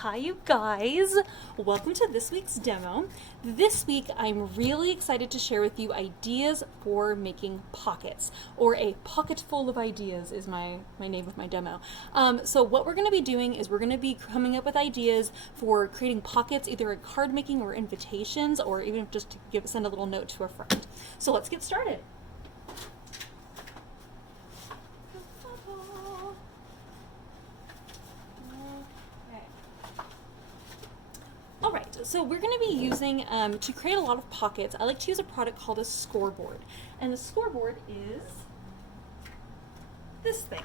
Hi you guys, welcome to this week's demo. This week I'm really excited to share with you ideas for making pockets, or a pocket full of ideas is my name of my demo. So what we're going to be doing is we're going to be coming up with ideas for creating pockets, either in card making or invitations, or even just to send a little note to a friend. So let's get started. So we're going to be using, to create a lot of pockets, I like to use a product called a scoreboard. And the scoreboard is this thing.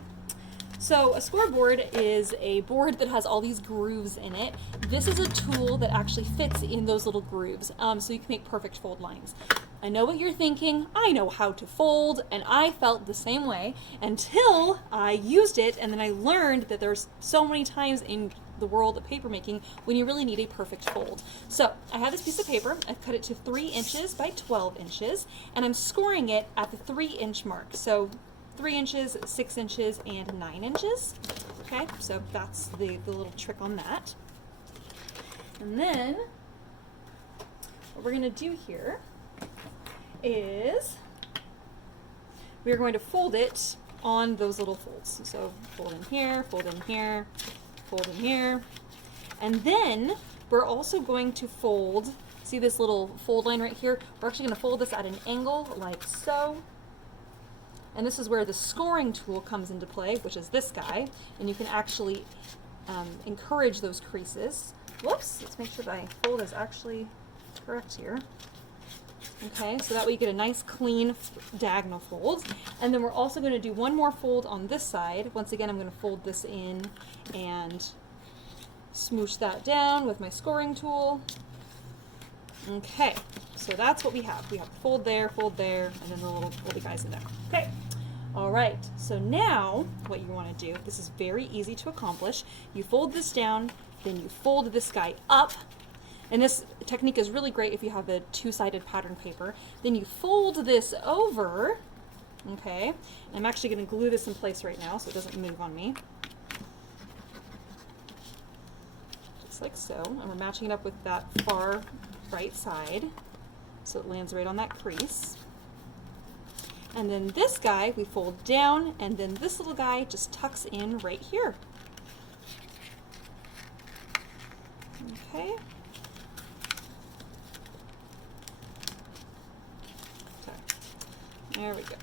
So a scoreboard is a board that has all these grooves in it. This is a tool that actually fits in those little grooves, so you can make perfect fold lines. I know what you're thinking, I know how to fold, and I felt the same way until I used it, and then I learned that there's so many times in the world of paper making when you really need a perfect fold. So I have this piece of paper, I've cut it to 3 inches by 12 inches, and I'm scoring it at the 3-inch mark. So 3 inches, 6 inches, and 9 inches. Okay, so that's the little trick on that. And then what we're going to do here is we're going to fold it on those little folds. So fold in here, fold in here, fold in here, and then we're also going to fold, see this little fold line right here? We're actually going to fold this at an angle like so. And this is where the scoring tool comes into play, which is this guy, and you can actually encourage those creases. Whoops, let's make sure my fold is actually correct here. Okay, so that way you get a nice clean diagonal fold. And then we're also going to do one more fold on this side. Once again, I'm going to fold this in and smoosh that down with my scoring tool. Okay, so that's what we have. We have fold there, and then the little foldy guys in there. Okay, all right, so now what you want to do, this is very easy to accomplish. You fold this down, then you fold this guy up. And this technique is really great if you have a 2-sided pattern paper. Then you fold this over, okay? I'm actually going to glue this in place right now so it doesn't move on me. Just like so. And we're matching it up with that far right side so it lands right on that crease. And then this guy we fold down, and then this little guy just tucks in right here. Okay. There we go.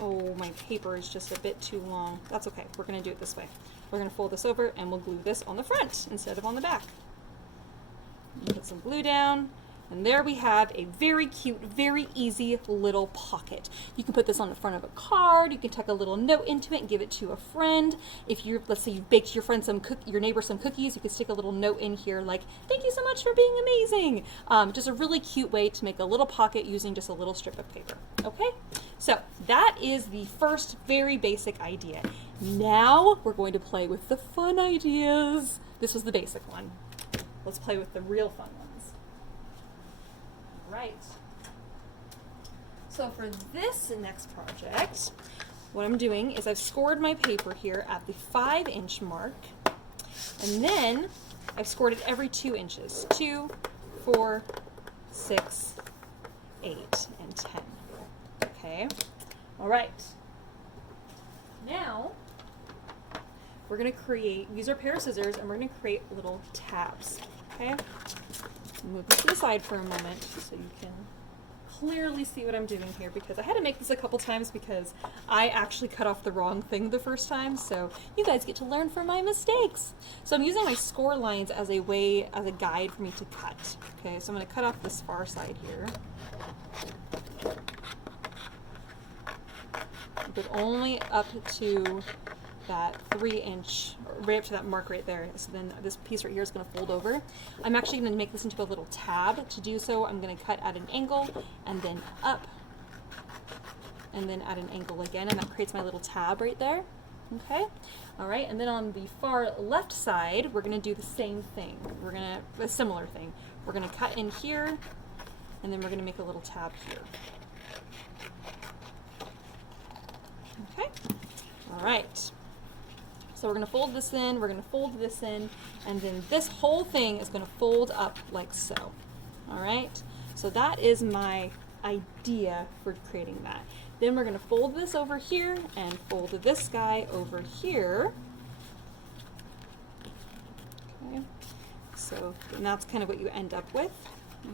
Oh, my paper is just a bit too long. That's okay. We're going to do it this way. We're going to fold this over and we'll glue this on the front instead of on the back. Put some glue down. And there we have a very cute, very easy little pocket. You can put this on the front of a card. You can tuck a little note into it and give it to a friend. If you're, let's say you baked your friend your neighbor some cookies, you could stick a little note in here like, "Thank you so much for being amazing." Just a really cute way to make a little pocket using just a little strip of paper. Okay, so that is the first very basic idea. Now we're going to play with the fun ideas. This was the basic one. Let's play with the real fun ones. Right. So for this next project, what I'm doing is I've scored my paper here at the 5-inch mark, and then I've scored it every 2 inches. 2, 4, 6, 8, and 10. Okay. All right. Now we're going to use our pair of scissors, and we're going to create little tabs. Okay. Move this to the side for a moment so you can clearly see what I'm doing here, because I had to make this a couple times because I actually cut off the wrong thing the first time, so you guys get to learn from my mistakes. So I'm using my score lines as a guide for me to cut. Okay, so I'm going to cut off this far side here. But only up to that 3-inch, right up to that mark right there. So then this piece right here is going to fold over. I'm actually going to make this into a little tab. To do so, I'm going to cut at an angle and then up and then at an angle again, and that creates my little tab right there. Okay, all right, and then on the far left side, we're going to do the same thing. A similar thing. We're going to cut in here, and then we're going to make a little tab here. Okay, all right. So we're going to fold this in, we're going to fold this in, and then this whole thing is going to fold up like so. All right, so that is my idea for creating that. Then we're going to fold this over here and fold this guy over here. Okay, so and that's kind of what you end up with.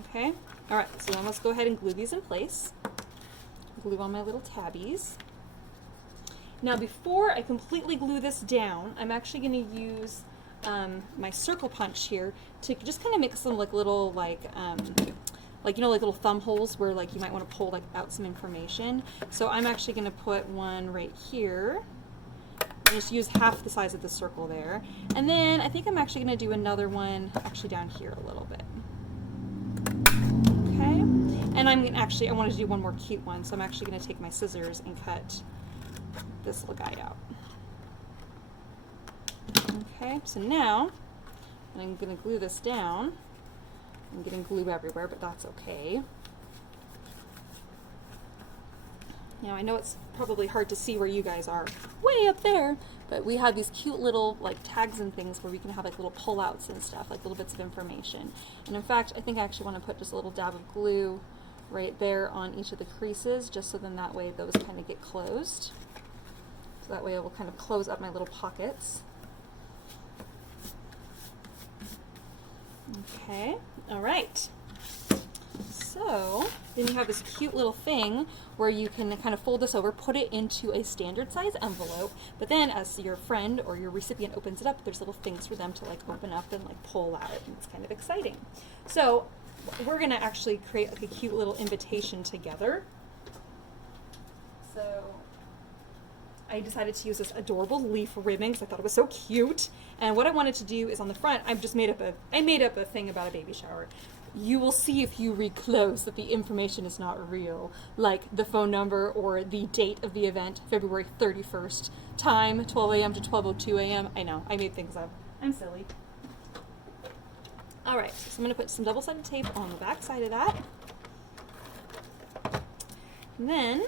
Okay, all right, so then let's go ahead and glue these in place. Glue on my little tabbies. Now before I completely glue this down, I'm actually going to use my circle punch here to just kind of make some like little like you know, like little thumb holes where like you might want to pull like out some information. So I'm actually going to put one right here. Just use half the size of the circle there. And then I think I'm actually going to do another one actually down here a little bit. Okay. And I wanted to do one more cute one, so I'm actually going to take my scissors and cut this little guy out. Okay, so now I'm going to glue this down. I'm getting glue everywhere, but that's okay. Now I know it's probably hard to see where you guys are way up there, but we have these cute little like tags and things where we can have like little pullouts and stuff, like little bits of information. And in fact, I think I actually want to put just a little dab of glue right there on each of the creases, just so then that way those kind of get closed. So that way it will kind of close up my little pockets. Okay, all right. So then you have this cute little thing where you can kind of fold this over, put it into a standard size envelope, but then as your friend or your recipient opens it up, there's little things for them to like open up and like pull out, and it's kind of exciting. So we're gonna actually create like a cute little invitation together. So I decided to use this adorable leaf ribbon because I thought it was so cute. And what I wanted to do is on the front, I made up a thing about a baby shower. You will see if you read close that the information is not real, like the phone number or the date of the event, February 31st, time 12 a.m. to 12:02 a.m. I know, I made things up. I'm silly. All right, so I'm going to put some double-sided tape on the back side of that. And then,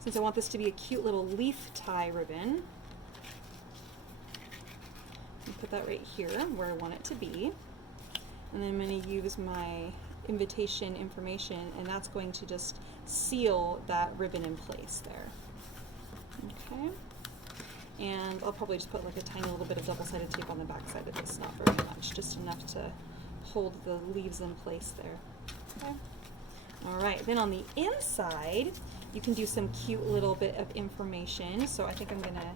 since I want this to be a cute little leaf tie ribbon, I'll put that right here where I want it to be. And then I'm going to use my invitation information, and that's going to just seal that ribbon in place there. Okay. And I'll probably just put like a tiny little bit of double-sided tape on the back side of this, not very much, just enough to hold the leaves in place there. Okay. All right, then on the inside, you can do some cute little bit of information. So I think I'm gonna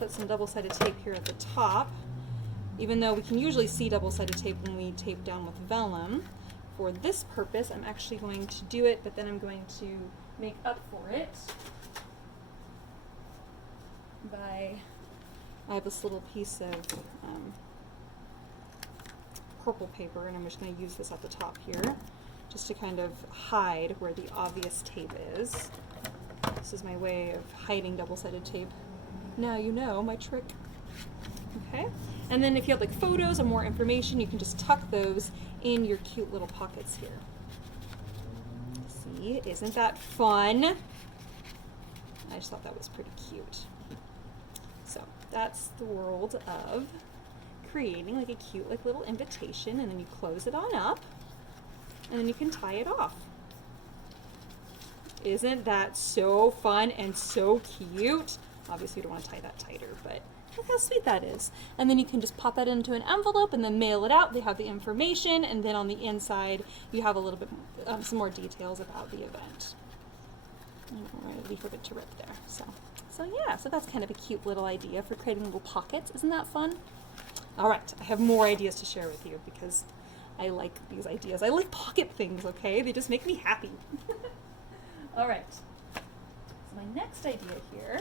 put some double-sided tape here at the top. Even though we can usually see double-sided tape when we tape down with vellum, for this purpose, I'm actually going to do it, but then I'm going to make up for it by, I have this little piece of purple paper, and I'm just going to use this at the top here, just to kind of hide where the obvious tape is. This is my way of hiding double-sided tape. Now you know my trick. Okay, and then if you have like photos or more information, you can just tuck those in your cute little pockets here. See, isn't that fun? I just thought that was pretty cute. So that's the world of creating like a cute like little invitation, and then you close it on up, and then you can tie it off. Isn't that so fun and so cute? Obviously you don't want to tie that tighter, but look how sweet that is. And then you can just pop that into an envelope and then mail it out. They have the information, and then on the inside you have a little bit some more details about the event. Right, leaf ribbon to rip there. So yeah, so that's kind of a cute little idea for creating little pockets. Isn't that fun? All right, I have more ideas to share with you because I like these ideas. I like pocket things, okay? They just make me happy. All right, so my next idea here,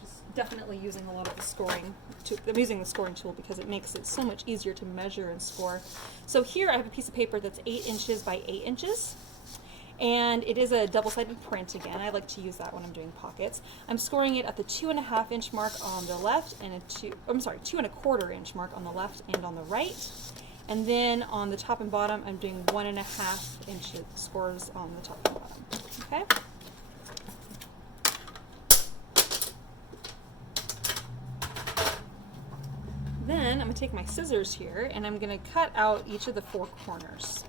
just definitely using a lot of the scoring. I'm using the scoring tool because it makes it so much easier to measure and score. So here I have a piece of paper that's 8 inches by 8 inches. And it is a double-sided print again. I like to use that when I'm doing pockets. I'm scoring it at the 2.5 inch mark on the left and a 2.25 inch mark on the left and on the right. And then on the top and bottom, I'm doing 1.5 inch scores on the top and bottom. Okay. Then I'm going to take my scissors here and I'm going to cut out each of the 4 corners.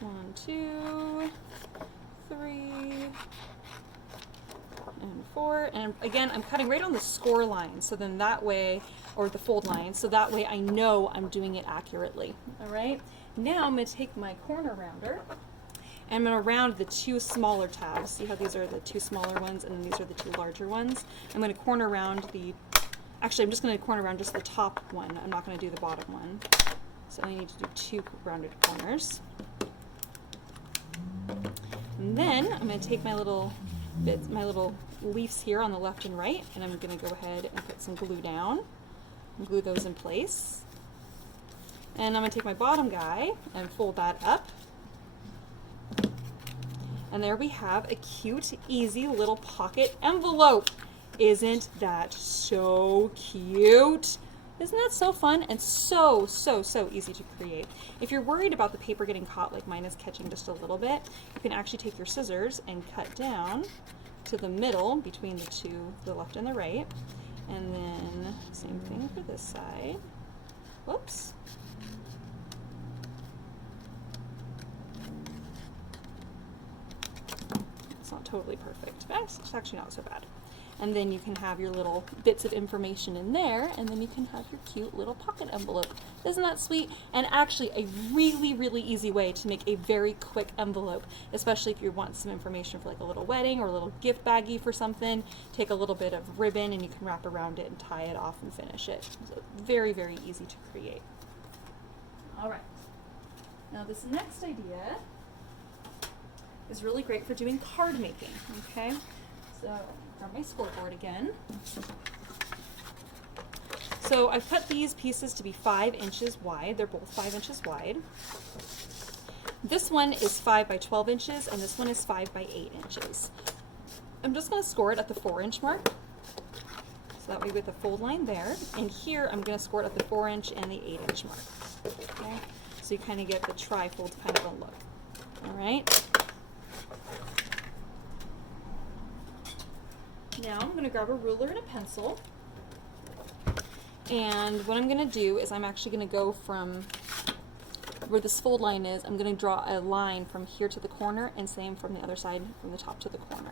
One, 2, 3, and 4. And again, I'm cutting right on the score line, so then that way, or the fold line, so that way I know I'm doing it accurately. All right. Now I'm going to take my corner rounder and I'm going to round the 2 smaller tabs. See how these are the 2 smaller ones and then these are the 2 larger ones? I'm going to corner round the, actually I'm just going to corner round just the top one. I'm not going to do the bottom one. So I need to do 2 rounded corners. And then I'm going to take my little bits, my little leaves here on the left and right, and I'm going to go ahead and put some glue down and glue those in place. And I'm going to take my bottom guy and fold that up. And there we have a cute, easy little pocket envelope. Isn't that so cute? Isn't that so fun and so easy to create? If you're worried about the paper getting caught like mine is catching just a little bit, you can actually take your scissors and cut down to the middle between the 2, the left and the right. And then same thing for this side. Whoops. It's not totally perfect, but it's actually not so bad. And then you can have your little bits of information in there, and then you can have your cute little pocket envelope. Isn't that sweet? And actually a really easy way to make a very quick envelope, especially if you want some information for like a little wedding or a little gift baggie for something. Take a little bit of ribbon and you can wrap around it and tie it off and finish it. So very easy to create. All right. Now this next idea is really great for doing card making, okay? So, grab my scoreboard again. So I've cut these pieces to be 5 inches wide. They're both 5 inches wide. This one is 5 by 12 inches, and this one is 5 by 8 inches. I'm just going to score it at the 4-inch mark. So that way with the fold line there. And here I'm going to score it at the 4-inch and the 8-inch mark. Okay? So you kind of get the tri-fold kind of a look. All right? Now I'm going to grab a ruler and a pencil, and what I'm going to do is I'm actually going to go from where this fold line is, I'm going to draw a line from here to the corner, and same from the other side, from the top to the corner.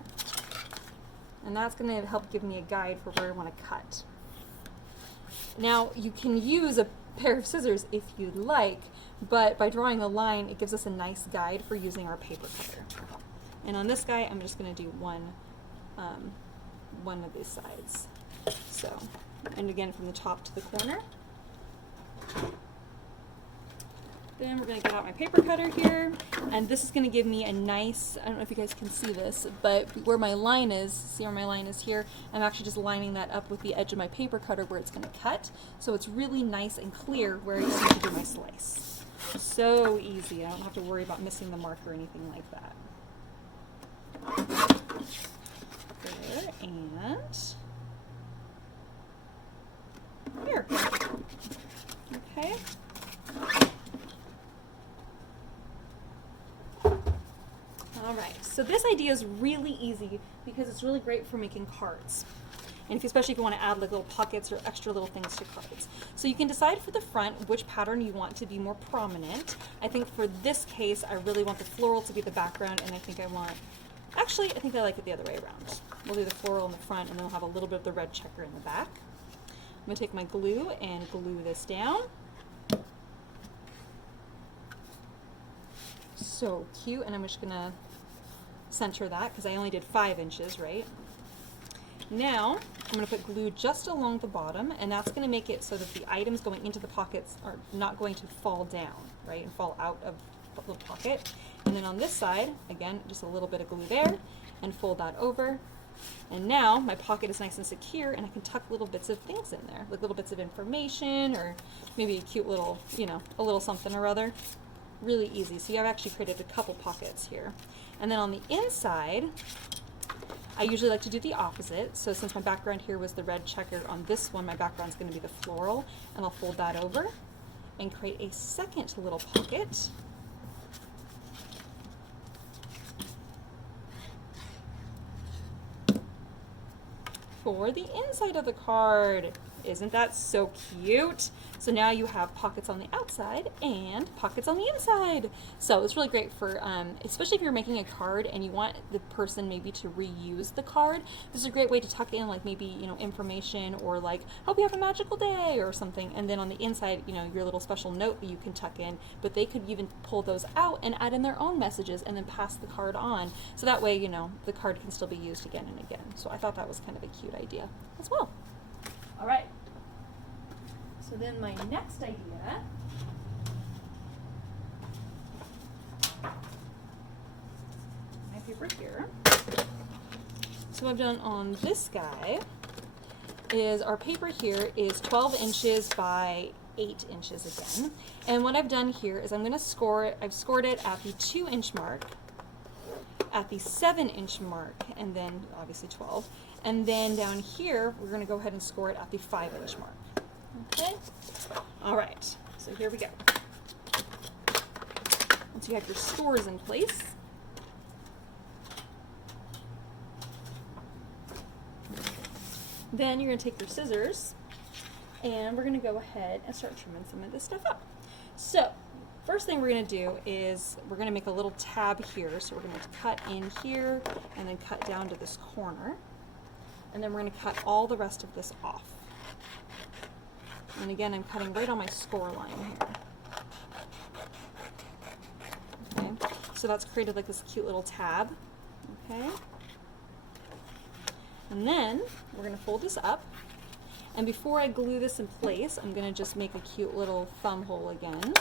And that's going to help give me a guide for where I want to cut. Now you can use a pair of scissors if you'd like, but by drawing a line it gives us a nice guide for using our paper cutter. And on this guy I'm just going to do one of these sides. So, and again from the top to the corner. Then we're going to get out my paper cutter here, and this is going to give me a nice, I don't know if you guys can see this, but where my line is, see where my line is here, I'm actually just lining that up with the edge of my paper cutter where it's going to cut, so it's really nice and clear where I need to do my slice. So easy, I don't have to worry about missing the mark or anything like that. There, and here. Okay. Alright, so this idea is really easy because it's really great for making cards. And especially if you want to add like little pockets or extra little things to cards. So you can decide for the front which pattern you want to be more prominent. I think for this case, I really want the floral to be the background, and I think I like it the other way around. We'll do the floral in the front, and then we'll have a little bit of the red checker in the back. I'm going to take my glue and glue this down. So cute, and I'm just going to center that because I only did 5 inches, right? Now, I'm going to put glue just along the bottom, and that's going to make it so that the items going into the pockets are not going to fall down, right, and fall out of the pocket. And then on this side, again, just a little bit of glue there, and fold that over. And now my pocket is nice and secure, and I can tuck little bits of things in there, like little bits of information, or maybe a cute little, a little something or other. Really easy. So I've actually created a couple pockets here. And then on the inside, I usually like to do the opposite. So since my background here was the red checker, on this one my background is going to be the floral, and I'll fold that over and create a second little pocket. for the inside of the card. Isn't that so cute? So now you have pockets on the outside and pockets on the inside. So it's really great for, especially if you're making a card and you want the person maybe to reuse the card. This is a great way to tuck in like maybe, you know, information or like, hope you have a magical day or something. And then on the inside, you know, your little special note that you can tuck in, but they could even pull those out and add in their own messages and then pass the card on. So that way, you know, the card can still be used again and again. So I thought that was kind of a cute idea as well. All right. So then my next idea my paper here. So what I've done on this guy is our paper here is 12 inches by 8 inches again. And what I've done here is I'm going to score it. I've scored it at the 2-inch mark, at the 7-inch mark, and then obviously 12. And then down here, we're going to go ahead and score it at the 5-inch mark. Okay? All right, so here we go. Once you have your scores in place, then you're going to take your scissors and we're going to go ahead and start trimming some of this stuff up. So, first thing we're going to do is we're going to make a little tab here. So we're going to cut in here and then cut down to this corner. And then we're going to cut all the rest of this off. And again, I'm cutting right on my score line here. Okay, so that's created like this cute little tab. Okay. And then we're going to fold this up. And before I glue this in place, I'm going to just make a cute little thumb hole again.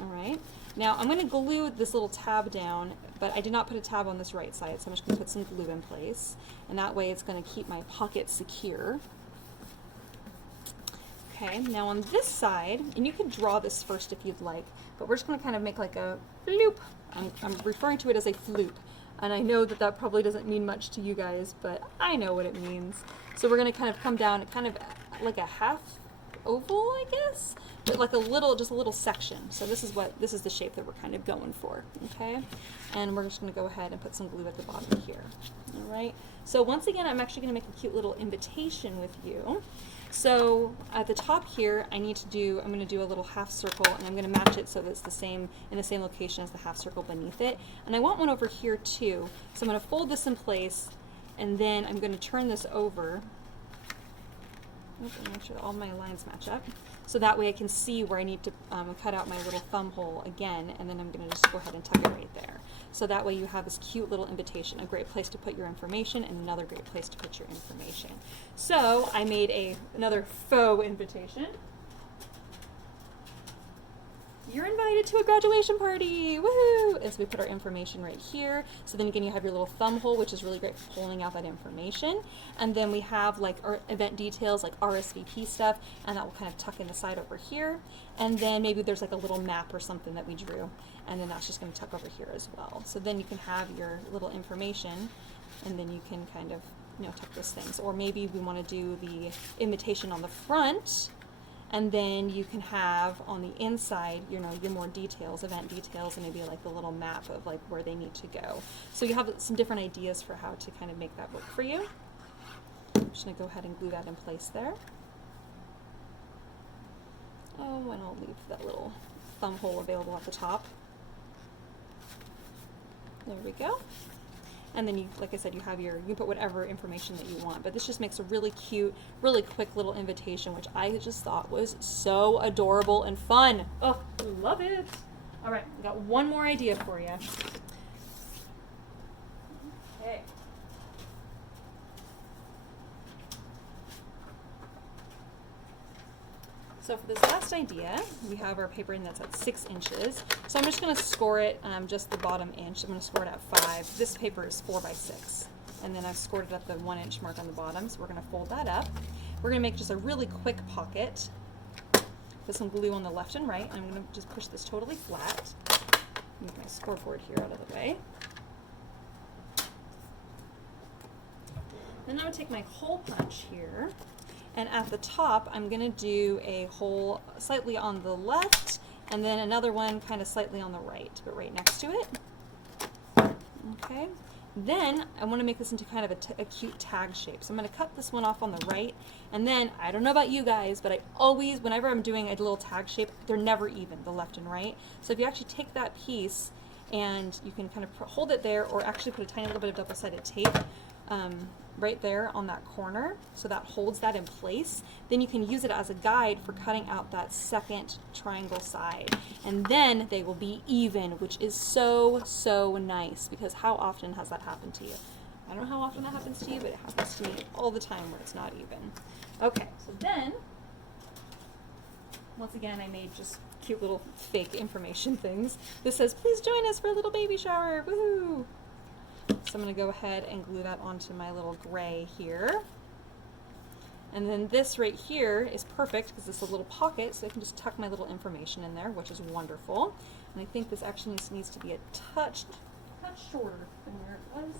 All right. Now I'm going to glue this little tab down, but I did not put a tab on this right side, so I'm just going to put some glue in place. And that way it's going to keep my pocket secure. Okay, now on this side, and you can draw this first if you'd like, but we're just going to kind of make like a floop. I'm referring to it as a floop, and I know that that probably doesn't mean much to you guys, but I know what it means. So we're going to kind of come down kind of like a half oval, I guess, but like a little, just a little section. So this is the shape that we're kind of going for, okay? And we're just going to go ahead and put some glue at the bottom here. All right. So once again, I'm actually going to make a cute little invitation with you. So at the top here, I'm going to do a little half circle, and I'm going to match it so that it's the same, in the same location as the half circle beneath it. And I want one over here too. So I'm going to fold this in place, and then I'm going to turn this over. And make sure that all my lines match up. So that way I can see where I need to cut out my little thumb hole again, and then I'm going to just go ahead and tuck it right there. So that way you have this cute little invitation, a great place to put your information, and another great place to put your information. So I made another faux invitation. You're invited to a graduation party, woohoo! As we put our information right here. So then again, you have your little thumb hole, which is really great for pulling out that information. And then we have like our event details, like RSVP stuff, and that will kind of tuck in the side over here. And then maybe there's like a little map or something that we drew, and then that's just going to tuck over here as well. So then you can have your little information, and then you can kind of, you know, tuck those things. Or maybe we want to do the invitation on the front, and then you can have on the inside, you know, your more details, event details, and maybe like the little map of like where they need to go. So you have some different ideas for how to kind of make that work for you. I'm just going to go ahead and glue that in place there. Oh, and I'll leave that little thumb hole available at the top. There we go. And then you, like I said, you have you can put whatever information that you want, but this just makes a really cute, really quick little invitation, which I just thought was so adorable and fun. Oh, love it. All right, I got one more idea for you. Okay. So for this last idea, we have our paper and that's at 6 inches. So I'm just going to score it just the bottom inch. I'm going to score it at 5. This paper is 4 by 6. And then I've scored it at the 1 inch mark on the bottom. So we're going to fold that up. We're going to make just a really quick pocket. Put some glue on the left and right. I'm going to just push this totally flat. Move my scoreboard here out of the way. Then I'm going to take my hole punch here. And at the top, I'm going to do a hole slightly on the left, and then another one kind of slightly on the right, but right next to it. Okay. Then I want to make this into kind of a cute tag shape. So I'm going to cut this one off on the right, and then I don't know about you guys, but I always, whenever I'm doing a little tag shape, they're never even, the left and right. So if you actually take that piece and you can kind of hold it there, or actually put a tiny little bit of double-sided tape right there on that corner, so that holds that in place, then you can use it as a guide for cutting out that second triangle side. And then they will be even, which is so, so nice, because how often has that happened to you? I don't know how often that happens to you, but it happens to me all the time where it's not even. Okay, so then, once again, I made just cute little fake information things. This says, please join us for a little baby shower, woohoo! So I'm going to go ahead and glue that onto my little gray here. And then this right here is perfect because it's a little pocket, so I can just tuck my little information in there, which is wonderful. And I think this actually needs to be a touch shorter than where it was.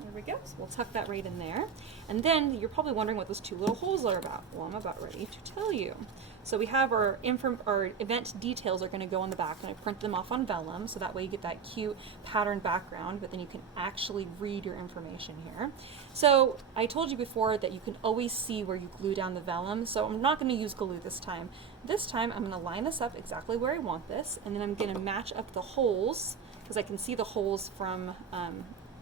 There we go. So we'll tuck that right in there. And then you're probably wondering what those two little holes are about. Well, I'm about ready to tell you. So we have our event details are going to go on the back, and I print them off on vellum, so that way you get that cute pattern background, but then you can actually read your information here. So I told you before that you can always see where you glue down the vellum, so I'm not going to use glue this time. This time I'm going to line this up exactly where I want this, and then I'm going to match up the holes, because I can see the holes from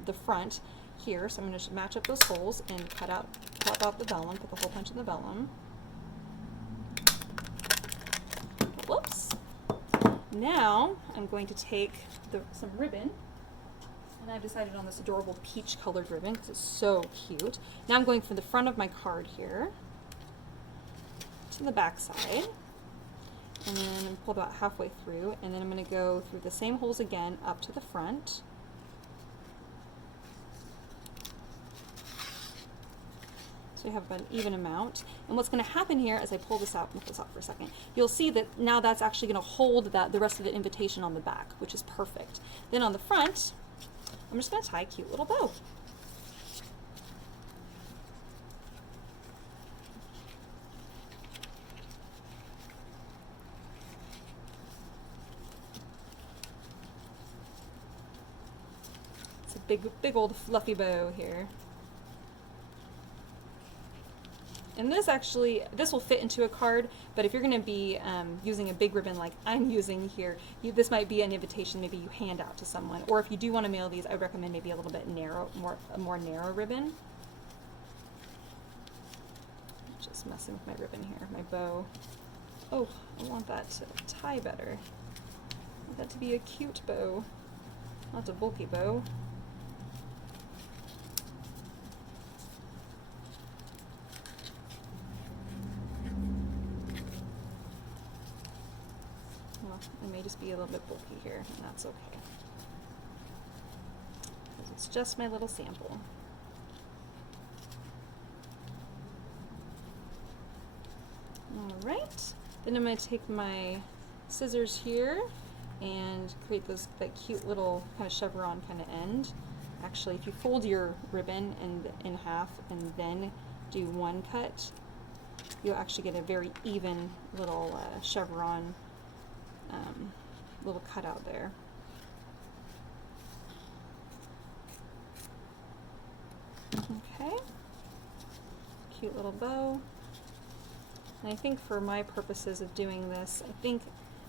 the front here, so I'm going to match up those holes and pop out the vellum, put the hole punch in the vellum. Whoops. Now I'm going to take some ribbon, and I've decided on this adorable peach colored ribbon because it's so cute. Now I'm going from the front of my card here to the back side, and then I'm going to pull about halfway through, and then I'm going to go through the same holes again up to the front. So you have an even amount. And what's going to happen here as I pull this out, look this out for a second, you'll see that now that's actually going to hold the rest of the invitation on the back, which is perfect. Then on the front, I'm just going to tie a cute little bow. It's a big old fluffy bow here. And this will fit into a card, but if you're going to be using a big ribbon like I'm using here, this might be an invitation maybe you hand out to someone. Or if you do want to mail these, I would recommend maybe a little bit narrow, a more narrow ribbon. Just messing with my ribbon here, my bow. Oh, I want that to tie better. I want that to be a cute bow, not a bulky bow. It may just be a little bit bulky here, and that's okay. Because it's just my little sample. Alright, then I'm going to take my scissors here and create that cute little kind of chevron kind of end. Actually, if you fold your ribbon in half and then do one cut, you'll actually get a very even little chevron little cutout there. Okay, cute little bow. And I think for my purposes of doing this, I think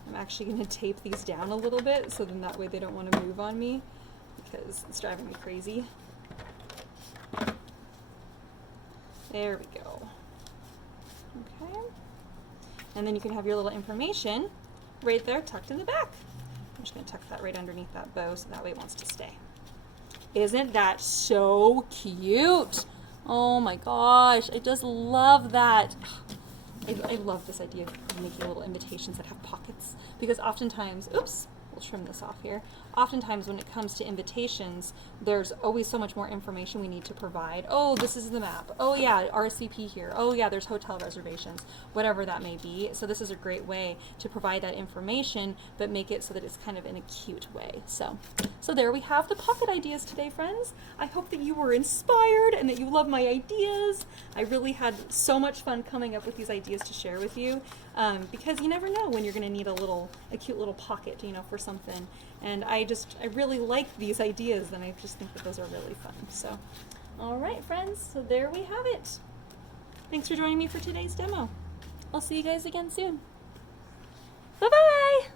I'm actually going to tape these down a little bit, so then that way they don't want to move on me, because it's driving me crazy. There we go. Okay, and then you can have your little information right there tucked in the back. I'm just going to tuck that right underneath that bow so that way it wants to stay. Isn't that so cute? Oh my gosh, I just love that. I love this idea of making little invitations that have pockets, because oftentimes, oops, we'll trim this off here. oftentimes when it comes to invitations, there's always so much more information we need to provide. Oh, this is the map. Oh yeah, RSVP here. Oh yeah, there's hotel reservations, whatever that may be. So this is a great way to provide that information, but make it so that it's kind of in a cute way. So there we have the pocket ideas today, friends. I hope that you were inspired and that you love my ideas. I really had so much fun coming up with these ideas to share with you, because you never know when you're going to need a cute little pocket, you know, for something. And I really like these ideas, and I just think that those are really fun. So, all right, friends, so there we have it. Thanks for joining me for today's demo. I'll see you guys again soon. Bye-bye!